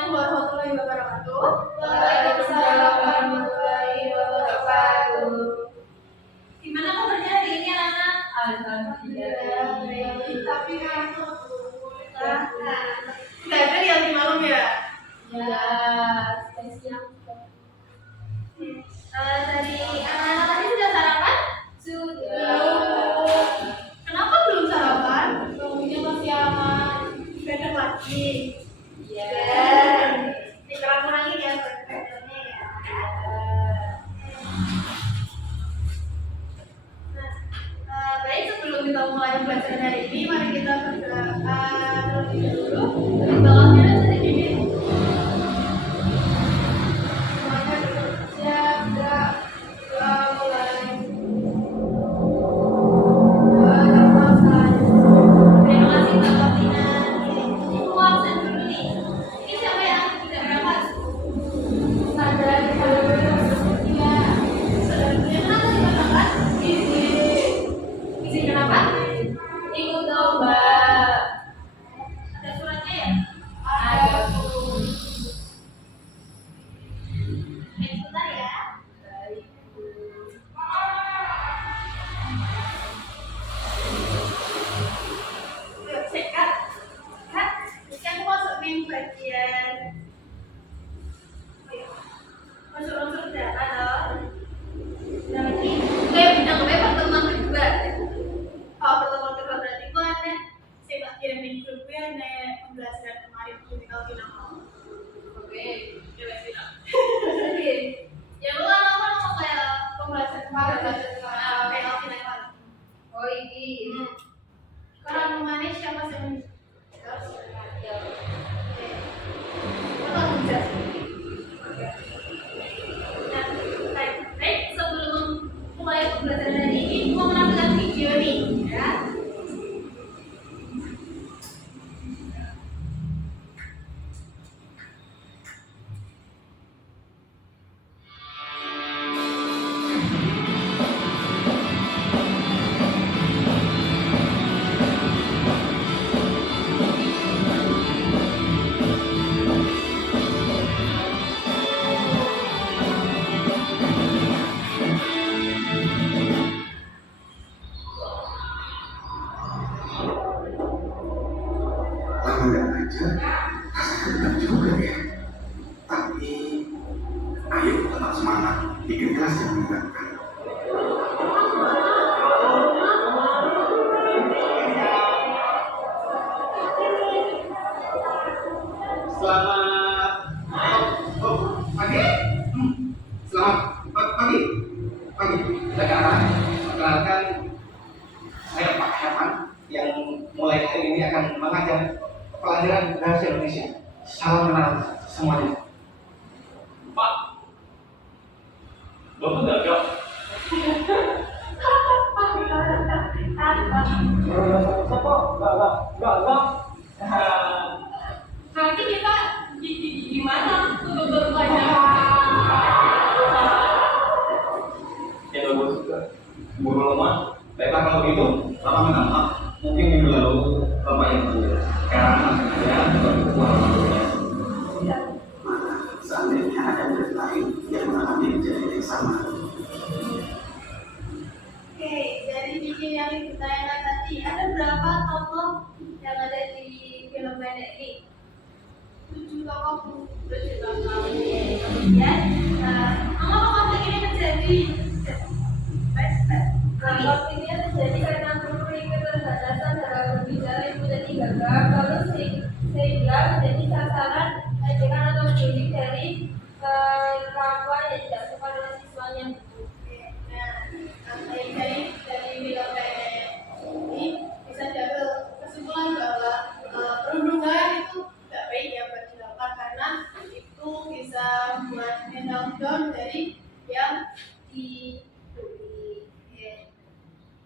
Assalamualaikum warahmatullahi wabarakatuh. Waalaikumsalam warahmatullahi wabarakatuh. Gimana kabarnya hari ini anak-anak? Alhamdulillah. Tapi kamu nggak ada yang di malam ya? Ya, siang. Tadi anak-anak tadi sudah sarapan? Sudah. Kenapa belum sarapan? Tunggunya masih aman. Bener lagi. Ya. Dikurang-kurangin ya benernya ya. Baik, sebelum kita mulai belajar hari ini, mari kita berdoa terlebih dahulu. Di bawahnya ada sedikit. Semuanya duduk siap, gerak, mulai. Terima kasih Bapak Tina. Ini mau absen dulu nih. Ini siapa yang tidak berangkat? Sadar. Iya. Saudara kenapa tidak berangkat? Izin kenapa? Ikut lomba. Ada suratnya ya? Ada. Sebentar ya. Yuk, cek Kak. Kak, ini aku masuk nih bagian. Masuk data dong. Nah, ini bidang pertemuan kedua. Oh, pertemuan kedua berarti itu ada saya kirim di grup ya, ada pembelajaran kemarin clinical final. Oke. Ya, final. Ya lu kan ngomong kayak pembelajaran kemarin final final. Oh, ini. Kalau manis siapa sih? Ya. Betul tidak? Nah, baik, sebelum mulai pembelajaran hari ini, mau menampilkan video nih, ya. Lama nggak ngajar, rasanya berat juga ya. Tapi, ayo tetap semangat, bikin kelas yang menyenangkan. Selamat pagi. Selamat pagi. Sekarang perkenalkan saya Pak Herman yang mulai hari ini akan mengajar pelajaran bahasa Indonesia. Salam kenal semuanya. Pak, Bapak gagal. Nanti kita gimana untuk berpelajaran? Ya bagus juga. Guru lemah. Baiklah kalau begitu, Bapak minta maaf. Mungkin minggu lalu Bapak yang dulu. Sekarang langsung aja Bapak buku halaman. Mana seandainya ada murid lain yang mengalami kejadian yang sama. Oke, dari video yang ditayangkan tadi, ada berapa tokoh yang ada di film pendek ini? 7 tokoh. Kemudian, mengapa konflik ini terjadi? Konflik ini terjadi karena memiliki keterbatasan dalam berbicara yang menjadi gagal, lalu sehingga menjadi sasaran ajakan atau bullying dari kawan yang tidak suka dengan siswanya. Dari film pendek ini bisa diambil kesimpulan bahwa perundungan itu tidak baik ya buat dilakukan karena itu bisa membuat mental down dari yang dibully.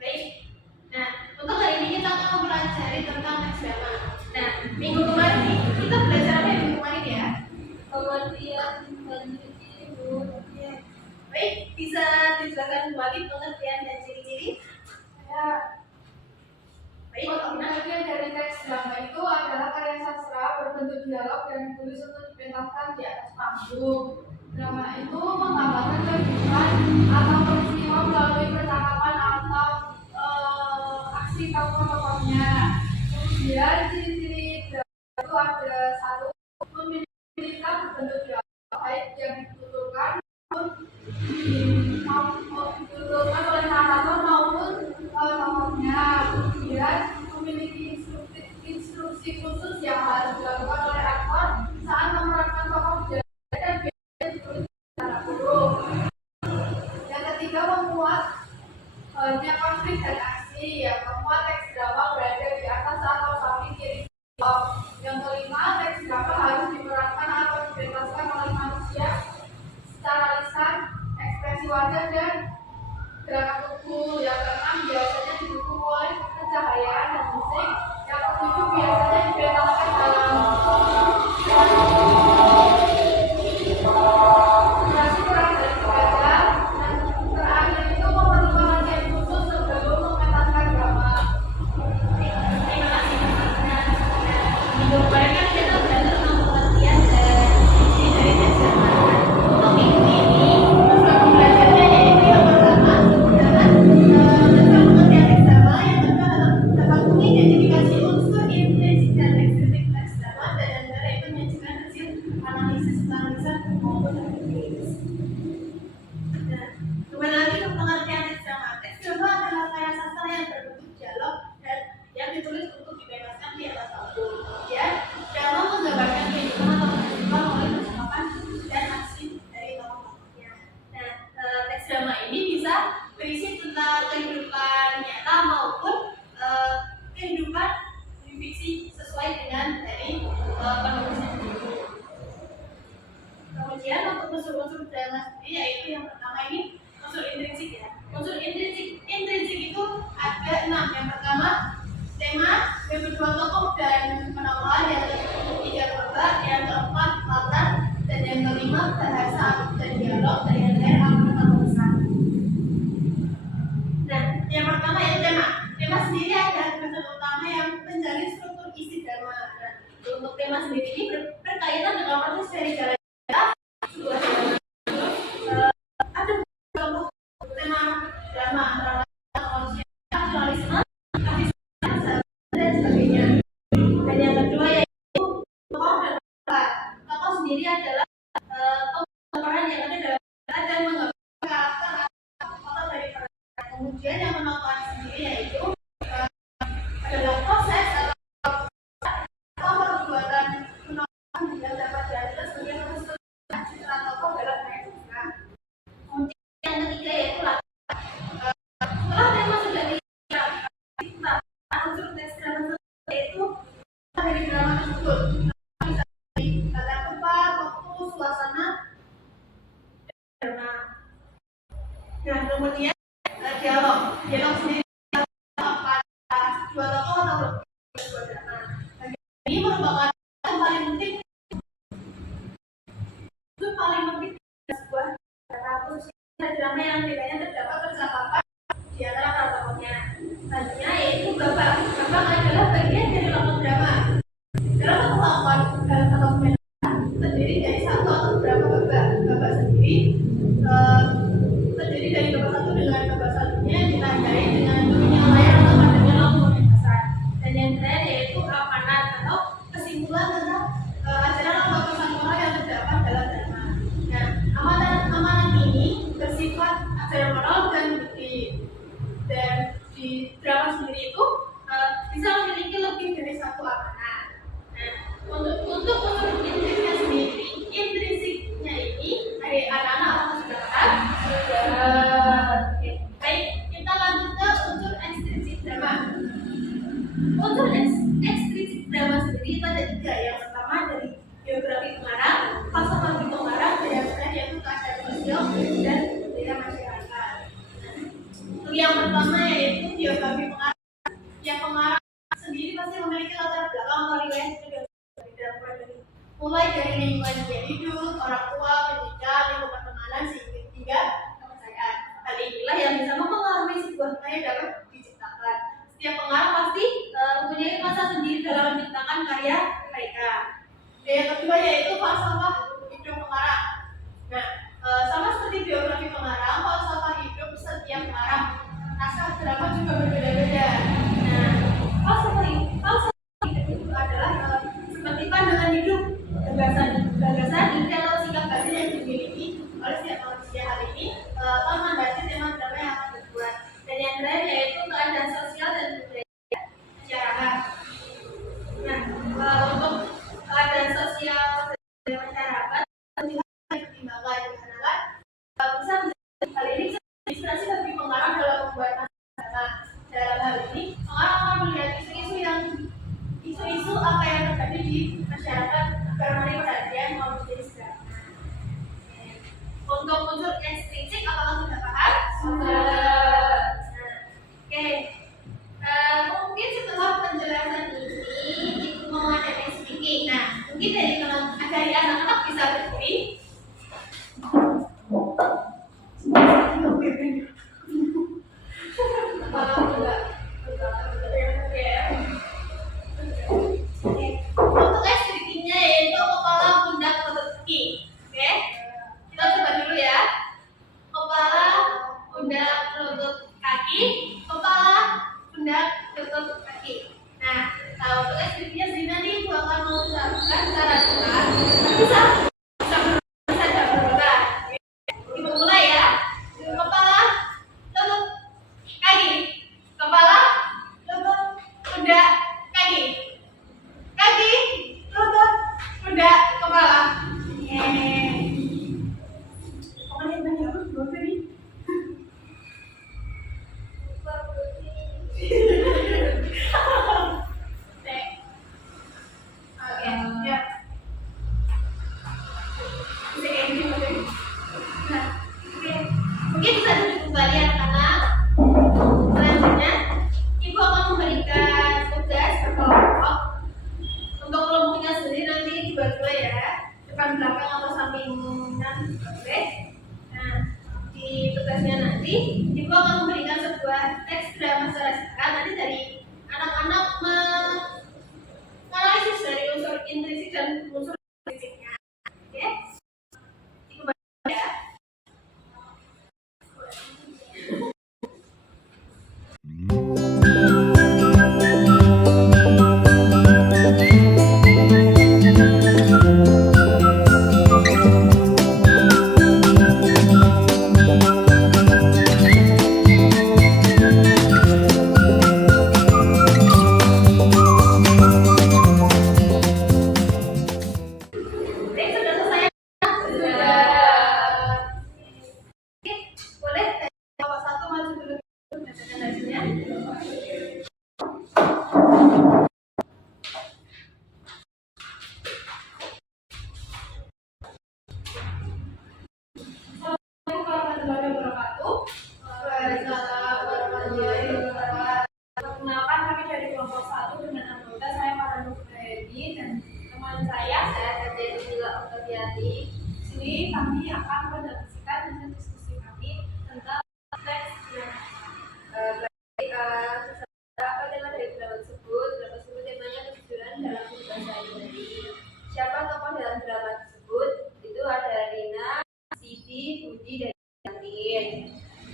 Baik. Nah, untuk hari ini kita akan mempelajari tentang agama. Nah, minggu kemarin nih kita belajar apa ya minggu kemarin ya? Pengertian dan ciri-ciri. Baik, bisa dijelaskan kembali pengertian dan ciri-ciri? Ya. Baik, Pengertian dari teks drama itu adalah karya sastra bentuk dialog yang ditulis untuk dipentaskan di atas panggung. Drama itu menggambarkan kehidupan atau peristiwa melalui percakapan atau aksi tokoh-tokohnya. Kemudian ciri-ciri drama itu ada satu, memiliki bentuk dialog baik yang dituturkan oleh narator maupun tokohnya. Kemudian memiliki instruksi khusus yang harus dilakukan oleh aktor saat memerankan tokoh dan ditulis secara huruf. Yang ketiga, memuat banyak konflik dan aksi. Yang keempat, teks drama berada di atas atau samping kiri. Yang kelima, teks drama harus diperankan atau dipentaskan oleh manusia secara lisan, ekspresi wajah dan gerakan tubuh. Yang keenam, biasanya didukung oleh pencahayaan dan musik. Yang ketujuh, biasanya dipentaskan dalam durasi kurang dari 3 jam. Dan terakhir itu memerlukan latihan khusus sebelum mementaskan drama. Terima kasih teman-teman. Minggu kemarin kan kita belajar tentang pengertian dan isi dari teks drama. Untuk minggu ini program belajarnya yaitu yang pertama adalah tentang pengertian teks drama, yang kedua adalah tentang mengidentifikasi unsur intrinsik dan ekstrinsik teks drama, dan yang ketiga itu menyajikan hasil analisis maupun analisis. Nah, kembali lagi ke pengertian teks drama. Teks drama adalah karya sastra yang berbentuk dialog dan yang ditulis untuk dipentaskan di atas panggung. Kemudian, drama menggambarkan kehidupan atau peristiwa melalui percakapan dan aksi dari tokoh-tokohnya. Nah, teks drama ini bisa berisi tentang kehidupan nyata maupun kehidupan di fiksi sesuai dengan dari penulisnya sendiri. Kemudian untuk unsur-unsur drama sendiri, yaitu yang pertama ini unsur intrinsik ya. Unsur intrinsik itu ada 6. Yang pertama tema, yang kedua tokoh dan penawar, yang ketiga babak, yang keempat latar, dan yang kelima bahasa dan dialog, dan yang terakhir aktor pesan. Nah, yang pertama itu tema. Tema sendiri adalah bahasan utama yang menjalin struktur isi drama. Nah, untuk tema sendiri ini berkaitan dengan proses dari jalan sebuah drama. Ada beberapa tema drama antara lain nasionalisme, dan sebagainya. Dan yang kedua yaitu tokoh dan peran. Tokoh sendiri adalah peran yang ada dalam cerita dan menggambarkan karakter atau dari peran. Kemudian yang menonton sendiri yaitu adalah proses atau perbuatan penonton yang dapat dijelaskan sebagai proses citra tokoh dalam cerita. Kemudian yang ketiga yaitu setelah tema sudah diciptakan, unsur teks drama yaitu dari drama tersebut bisa dari kata tempat, waktu, suasana, drama. Nah, kemudian dialog sendiri pada dua tokoh atau dua drama. Ini merupakan yang paling penting sebuah drama, khususnya drama yang bedanya terdapat percakapan di antara para tokohnya. Selanjutnya yaitu babak. Babak adalah bagian dari lakon drama. Dalam satu lakon dalam dokumenter terdiri dari satu atau beberapa babak. Babak sendiri terdiri dari babak satu dengan babak satunya ditandai dengan bunyinya layar atau padamnya lampu yang besar. Dan yang terakhir yaitu amanat atau kesimpulan tentang ajaran atau pesan moral yang terdapat dalam drama. Nah, amanat ini bersifat ajaran moral dan bukti. Dan di drama sendiri itu bisa memiliki lebih dari satu amanat. Nah, untuk intrinsiknya sendiri, intrinsiknya ini dari anak-anak falsafah hidup pengarang. Nah, sama seperti biografi pengarang, falsafah hidup setiap pengarang, naskah drama juga berbeda-beda. Nah, falsafah hidup itu adalah seperti pandangan hidup, gagasan ide atau sikap batin yang dimiliki oleh setiap manusia. Hari ini mendaki tema drama yang akan dibuat. Dan yang terakhir yaitu keadaan sosial dan budaya masyarakat. Nah, untuk keadaan sosial dan masyarakat pertimbangan dikarenakan bisa menjadi hal ini bisa inspirasi bagi pengarang dalam membuat naskah. Dalam hal ini pengarang akan melihat isu-isu apa yang terjadi di masyarakat agar menarik perhatian mau menjadi drama. Untuk unsur ekstrinsik apakah sudah paham? Sudah. Oke. Mungkin setelah penjelasan ini itu mau ada speaking. Nah, mungkin dari anak-anak bisa berdiri. Untuk speakingnya yaitu kepala, pundak, lutut, kaki. Oke, kita coba dulu ya. Kepala, pundak, lutut, kaki. Kepala, pundak, lutut, kaki. Nah, kalau untuk speakingnya sendiri nanti ibu akan mengucapkan secara cepat. Bisa saja berulang. Ibu mulai ya. Kepala, lutut, kaki. Kepala, lutut, pundak, kaki. Kaki, lutut, pundak, kepala. Pokoknya banyak terus buat ini. Oke, ya. Bisa kayak gini mungkin. Nah, oke. Mungkin bisa duduk kembali anak-anak. Selanjutnya, ibu akan memberikan tugas berkelompok. Untuk kelompoknya sendiri nanti dibagi ya, depan belakang atau sampingan, oke. Nah, di tugasnya nanti ibu akan memberikan sebuah teks drama secara singkat. Nanti dari anak-anak menganalisis dari unsur intrinsik dan unsur ekstrinsiknya, oke. Ibu bantu ya. Oke, sudah selesai? Sudah. Oke, boleh bapak satu maju dulu presentasinya. Assalamualaikum warahmatullahi wabarakatuh. Waalaikumsalam warahmatullahi wabarakatuh. Perkenalkan, kami dari kelompok 1 dengan anggota saya Farhanur Hedi dan teman saya Jadi juga Oktaviani. Sini kami akan mendiskusikan hasil diskusi kami tentang teks Apa tema dari drama tersebut? Drama tersebut temanya kejujuran dalam kehidupan sehari-hari. Siapa tokoh dalam drama tersebut? Itu ada Rina, Siti, Budi, dan Yatin.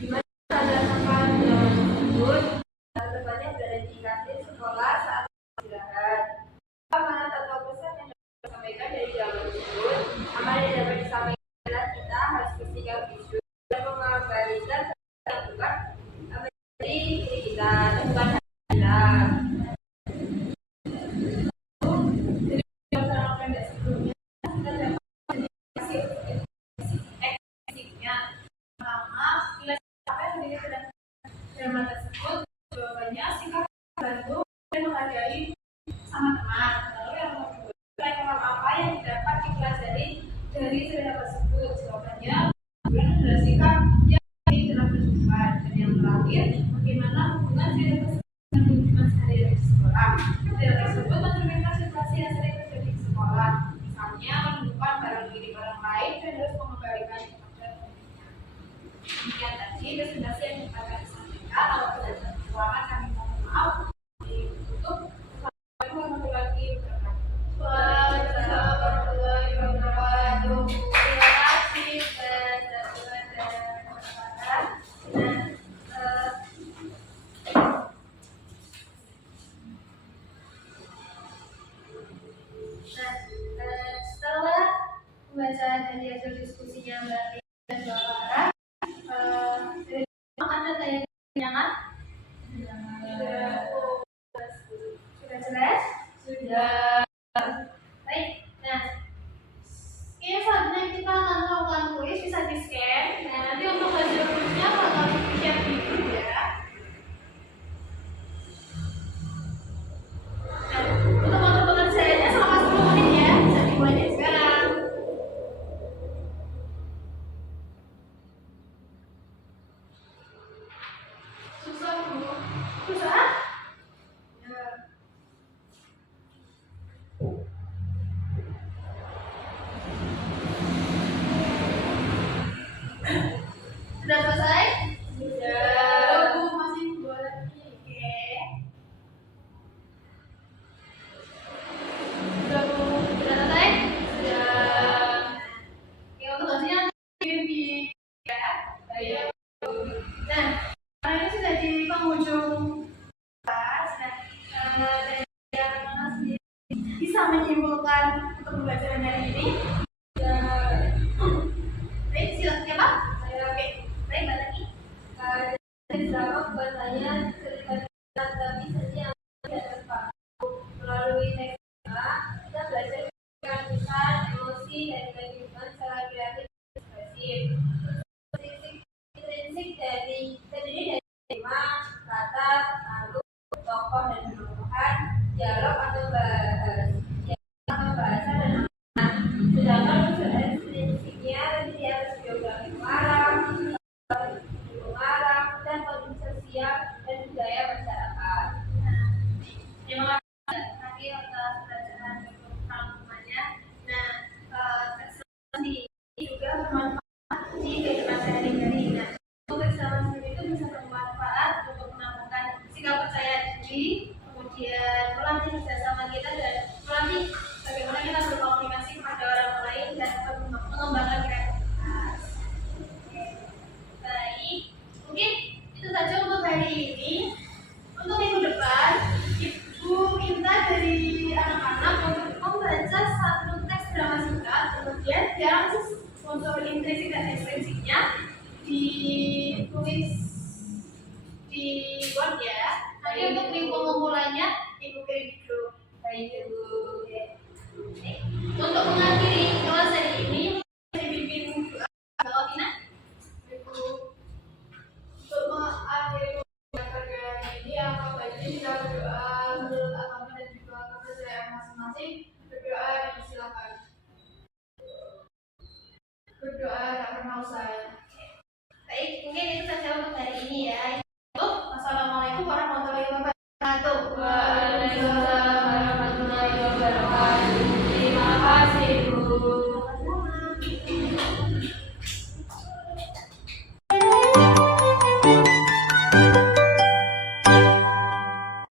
Di mana ada sampah drama tersebut? Tempatnya berada di kantin sekolah saat istirahat. Mana atau pesan yang dapat disampaikan dari drama tersebut? Amal yang dapat disampaikan adalah kita harus bersikap jujur dan mengabaikan yang bukan dari diri kita dan bukan kita. Jadi dalam pendek sebelumnya kita dapat hasil eksiknya. Pertama, nilai apa yang diri dalam drama tersebut? Jawabannya sikap bantu dan menghargai sama teman. Lalu yang kedua, nilai moral apa yang dapat dipelajari dari cerita tersebut? Jawabannya adalah sikap yang baik dalam kehidupan. Dan yang terakhir, bagaimana hubungan cerita tersebut dengan hubungan sehari-hari di sekolah. Cerita tersebut mencerminkan situasi yang sering terjadi di sekolah, misalnya menemukan barang milik orang lain dan harus mengembalikan kepada pemiliknya. Demikian tadi presentasi yang dapat kami sampaikan. Kalau tidak ada kekurangan kami mohon maaf. Ditutup. Assalamualaikum warahmatullahi wabarakatuh. Waalaikumsalam warahmatullahi wabarakatuh. membaca dan hasil diskusinya Mbak Ria dan Mbak Farah. Dari ada tanya-tanya? Sudah jelas? Sudah. Baik. Nah, Oke, saatnya kita akan melakukan kuis, bisa di scan. Nah, nanti untuk hasil kuisnya bakal di-share di grup ya. Nah, untuk teman-teman saya selama 10 menit ya, bisa dimulai sekarang. Susah Bu. Susah? Ya. Sudah selesai? Sudah. Bu, masih 2 lagi. Oke. Sudah Bu. Sudah selesai? Sudah. Oke, untuk hasilnya nanti di ya. Baik. Nah, karena ini sudah di penghujung kelas. Nah, dari yang sendiri bisa menyimpulkan untuk pembelajaran hari ini. Baik, silakan ya Pak. Oke, baik Mbak Tani. dari drama bukan hanya cerita tapi seni yang tidak terpaku. Melalui teks drama, kita belajar kehidupan, emosi, dan kehidupan secara kreatif dan ekspresif. Intrinsik terdiri dari tema, kata, alur, tokoh, dan perubahan, dialog atau bahasa dan makna. Sedangkan unsur ekstrinsiknya terdiri atas biografi pengarang, dan kondisi sosial dan budaya masyarakat. Terima kasih atas pembelajaran rangkumannya. Nah, sendiri juga bermanfaat di kehidupan sehari-hari. Nah, untuk kehidupan sendiri itu bisa bermanfaat untuk menambahkan sikap percaya diri, kemudian melatih kerjasama kita dan melatih bagaimana kita berkomunikasi kepada orang lain dan mengembangkan kreativitas. Oke. Baik, mungkin itu saja untuk hari ini. Untuk minggu depan, Ibu minta dari anak-anak untuk membaca satu teks drama singkat, kemudian dianalisis unsur intrinsik dan ekstrinsiknya, ditulis di Word ya. Nanti untuk link pengumpulannya Ibu kirim di grup. Baik, Ibu. Untuk mengakhiri kelas hari ini, dipimpin Mbak Otina. Ibu, untuk mengakhiri pada ini apa baiknya kita berdoa menurut agama dan juga kepercayaan masing-masing. Berdoa dan silakan. Berdoa tak pernah usai. Baik, mungkin itu saja untuk hari ini ya. Wassalamualaikum warahmatullahi wabarakatuh. Waalaikumsalam warahmatullahi wabarakatuh. Terima kasih, Bu.